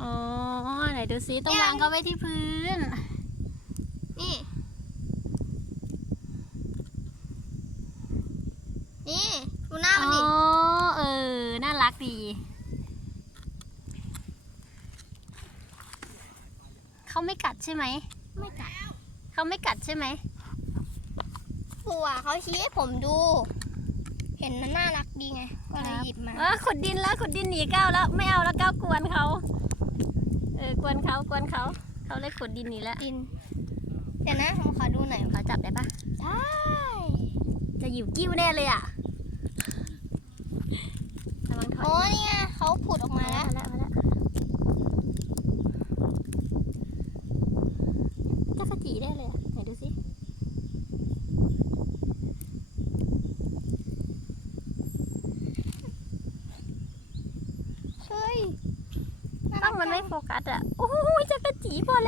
อ๋อ ไหนดูซิต้องวางเขาไว้ที่พื้น นี่ นี่ดูหน้ามันอ๋อดิเออ น่ารักดี เขาไม่กัดใช่ไหม ไม่กัด เขาไม่กัดใช่ไหมผัวเขาชี้ให้ผมดู เห็นมันน่ารักดีไง ก็เลยหยิบมา เออขุดดินแล้วขุดดินหนีก้าวแล้ว ไม่เอาแล้วก้าวกวนเขาเออ กวนเขากวนเขา เขาเลยขุดดินหนีแล้วดิน เดี๋ยวนะผมขอดูหน่อยเขาจับได้ปะได้ จะอยู่กิ้วแน่เลยอะระวังถอยโอ้นี่ไงเขาผุดออกมาแล้วแล้วมาแล้วจักรจีได้เลยอะไหนดูสิเฮ้ย ต้องมันไม่โฟกัสอะ โอ้ยจะกระจีพอแล้ว